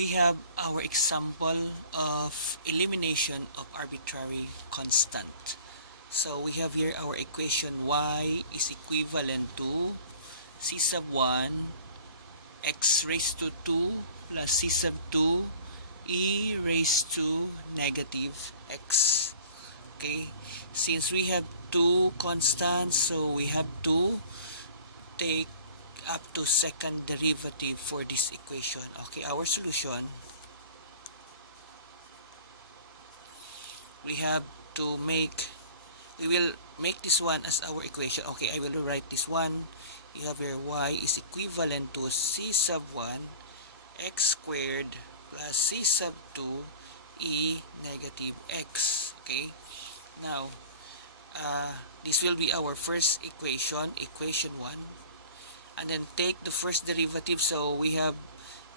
we have our example of elimination of arbitrary constant. So we have here our equation y is equivalent to c sub 1 x raised to 2 plus c sub 2 e raised to negative x. Okay, since we have two constants, so we have to take up to second derivative for this equation. Okay, our solution, we have to we will make this one as our equation. Okay, I will write this one. You have here y is equivalent to c sub 1 x squared plus c sub 2 e negative x. Okay, now this will be our first equation, equation 1, and then take the first derivative. So we have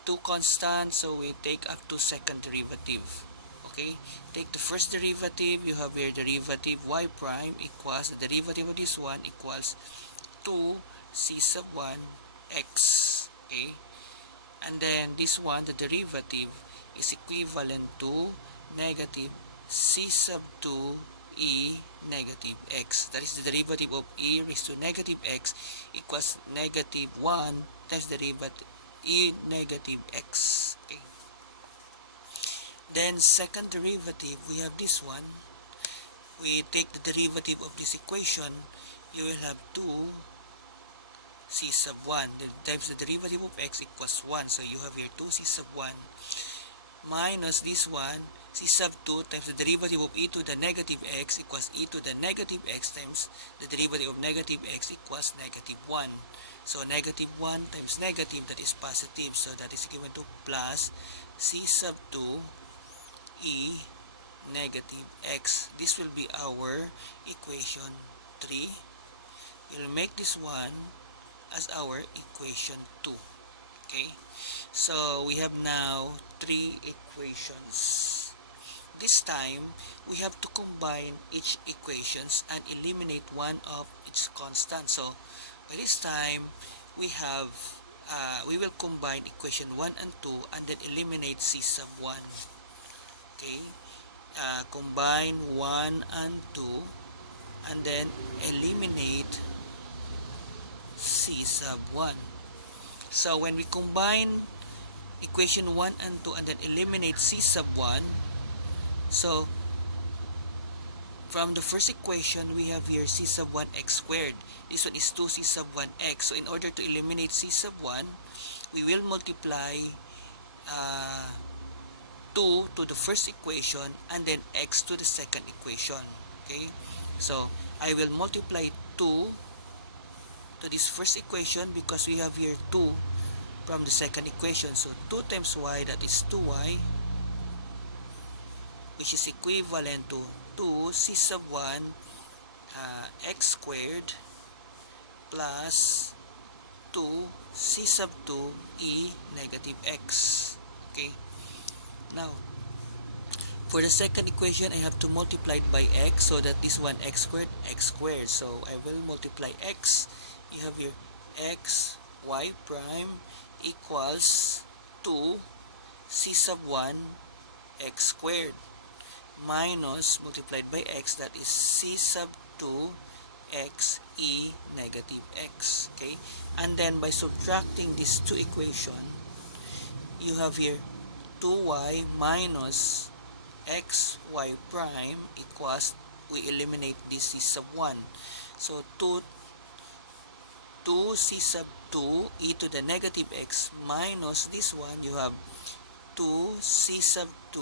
two constants, so we take up to second derivative. Okay, take the first derivative. You have here derivative y prime equals the derivative of this one equals 2 c sub 1 x. Okay, and then this one, the derivative is equivalent to negative c sub 2 e negative x. That is the derivative of e raised to negative x equals negative 1 times the derivative e negative x. Okay, then second derivative, we have this one. We take the derivative of this equation. You will have 2 c sub 1 times the derivative of x equals 1. So you have here 2 c sub 1 minus this one, c sub 2 times the derivative of e to the negative x equals e to the negative x times the derivative of negative x equals negative 1. So negative 1 times negative, that is positive, so that is given to plus c sub 2 e negative x. This will be our equation 3. We'll make this one as our equation 2. Okay, so we have now 3 equations. This time we have to combine each equations and eliminate one of its constant. So by this time we have we will combine equation 1 and 2 and then eliminate c sub 1. Okay, combine 1 and 2 and then eliminate c sub 1. So when we combine equation 1 and 2 and then eliminate c sub 1, so from the first equation we have here c sub 1 x squared. This one is 2 c sub 1 x. So in order to eliminate c sub 1, we will multiply 2 to the first equation and then x to the second equation. Okay, so I will multiply 2 to this first equation because we have here 2 from the second equation. So 2 times y, that is 2y, which is equivalent to 2 c sub 1 x squared plus 2 c sub 2 e negative x. Okay, now for the second equation I have to multiply it by x, so that this one x squared. So I will multiply x. You have here x y prime equals 2 c sub 1 x squared minus multiplied by x, that is c sub 2 x e negative x. Okay, and then by subtracting these two equations, you have here 2y minus x y prime equals, we eliminate this c sub 1. So 2 c sub 2 e to the negative x minus this one, you have 2 c sub 2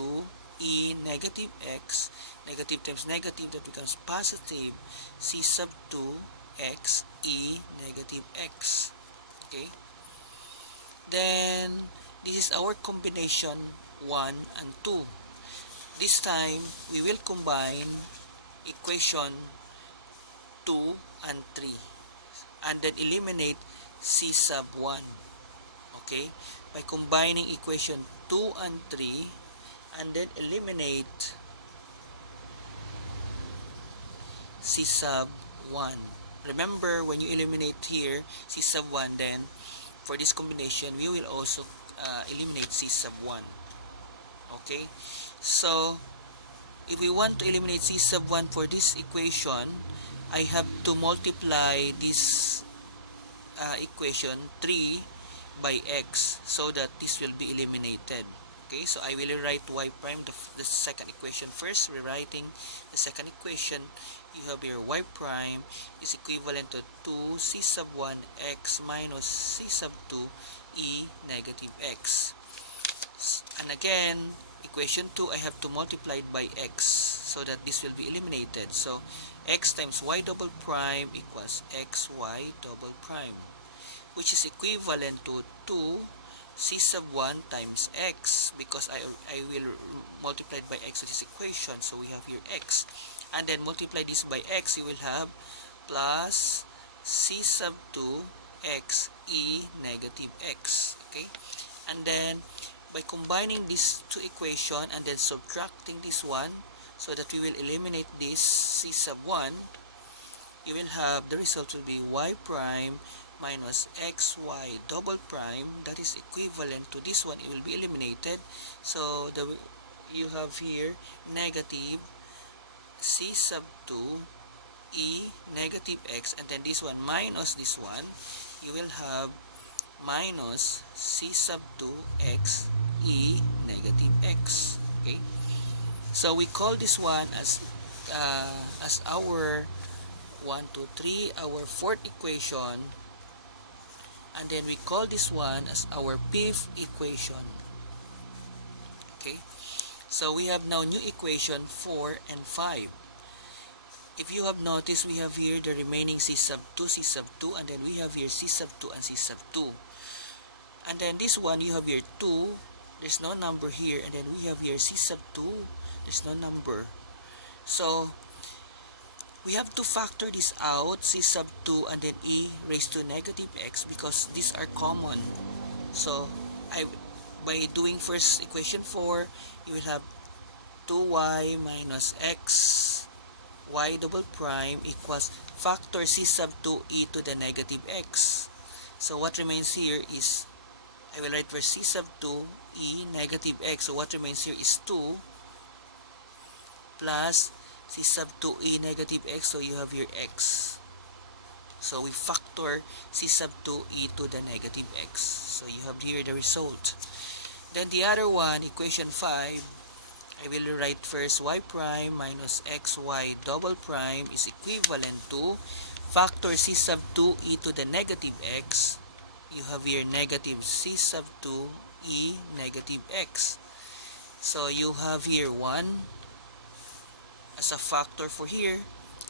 e negative x. Negative times negative, that becomes positive c sub 2 x e negative x. Okay, then this is our combination 1 and 2. This time we will combine equation 2 and 3 and then eliminate c sub 1. Okay, by combining equation 2 and 3 and then eliminate c sub 1. Remember, when you eliminate here c sub 1, then for this combination we will also eliminate C sub 1. Okay, so if we want to eliminate C sub 1 for this equation, I have to multiply this equation 3 by x so that this will be eliminated. Okay, so I will rewrite y prime, the second equation first. Rewriting the second equation, you have here y prime is equivalent to 2 c sub 1 x minus c sub 2 e negative x. And again, equation 2, I have to multiply it by x so that this will be eliminated. So x times y double prime equals xy double prime, which is equivalent to 2 c sub 1 times x, because I will multiply it by x to this equation. So we have here x, and then multiply this by x, you will have plus c sub 2 x e negative x. Okay, and then by combining these two equations and then subtracting this one so that we will eliminate this c sub 1, you will have the result will be y prime minus xy double prime, that is equivalent to this one. It will be eliminated, so you have here negative c sub 2 e negative x, and then this one minus this one, you will have minus c sub 2 x e negative x. Okay, so we call this one as our 1, 2, 3, our fourth equation, and then we call this one as our fifth equation. Okay, so we have now new equation 4 and 5. If you have noticed, we have here the remaining c sub 2, c sub 2, and then we have here c sub 2 and c sub 2. And then this one, you have here 2, there's no number here, and then we have here c sub 2, there's no number. So we have to factor this out, c sub 2 and then e raised to negative x, because these are common. So by doing first equation 4, you will have 2y minus x y double prime equals factor c sub 2 e to the negative x. So what remains here is, I will write for c sub 2 e negative x. So what remains here is 2 plus c sub 2 e negative x. So you have here x. So we factor c sub 2 e to the negative x. So you have here the result. Then the other one, equation 5, I will write first y prime minus xy double prime is equivalent to factor c sub 2 e to the negative x. You have here negative c sub 2 e negative x. So you have here 1 as a factor for here.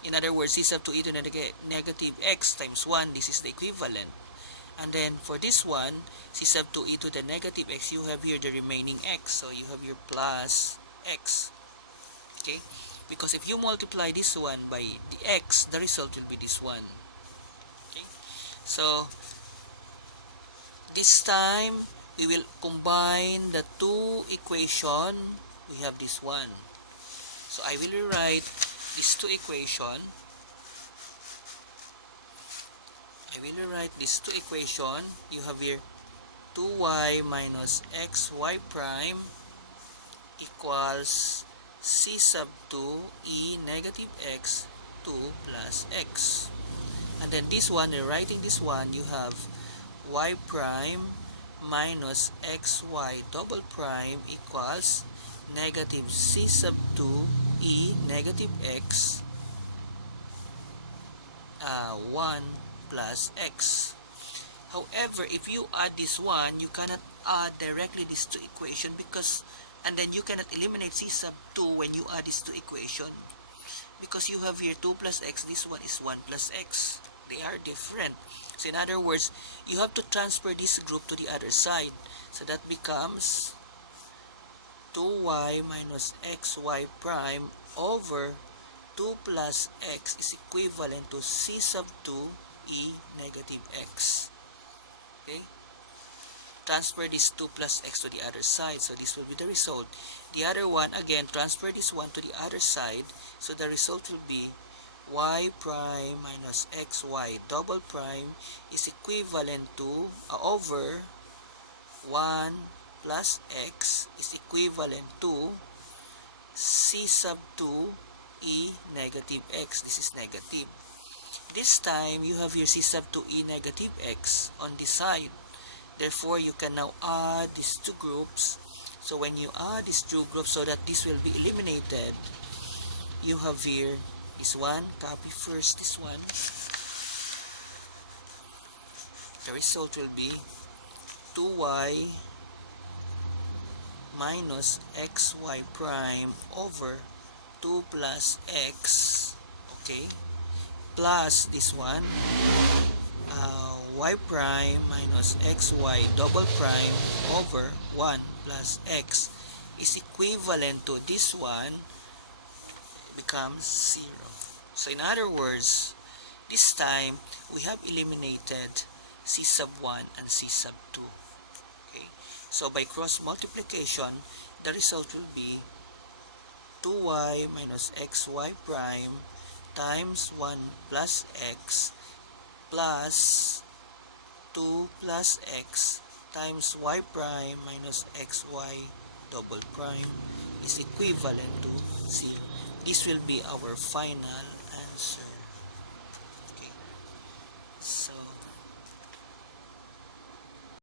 In other words, c sub 2 e to the negative x times 1, this is the equivalent. And then for this one, c sub 2 e to the negative x, you have here the remaining x. So you have here plus x. Okay, because if you multiply this one by the x, the result will be this one. Okay, so this time we will combine the two equation. We have this one. So I will rewrite these two equation. You have here 2y minus xy prime equals c sub 2 e negative x 2 plus x. And then this one, rewriting this one, you have y prime minus xy double prime equals negative c sub 2 e negative x 1 plus x. However, if you add this one, you cannot add directly these two equation, because and then you cannot eliminate c sub 2 when you add these two equation, because you have here 2 plus x, this one is 1 plus x. They are different. So in other words, you have to transfer this group to the other side. So that becomes 2y minus xy prime over 2 plus x is equivalent to c sub 2 e negative x. Okay? Transfer this 2 plus x to the other side, so this will be the result. The other one, again, transfer this one to the other side, so the result will be y prime minus xy double prime is equivalent to over 1 plus x is equivalent to c sub 2 e negative x. This is negative. This time, you have your c sub 2e negative x on this side. Therefore, you can now add these two groups. So when you add these two groups so that this will be eliminated, you have here this one. Copy first this one. The result will be 2y minus xy prime over 2 plus x, okay, plus this one, y prime minus xy double prime over 1 plus x is equivalent to this one, becomes 0. So in other words, this time we have eliminated c sub 1 and c sub 2. Okay, so by cross multiplication, the result will be 2y minus xy prime times 1 plus x plus 2 plus x times y prime minus xy double prime is equivalent to 0. This will be our final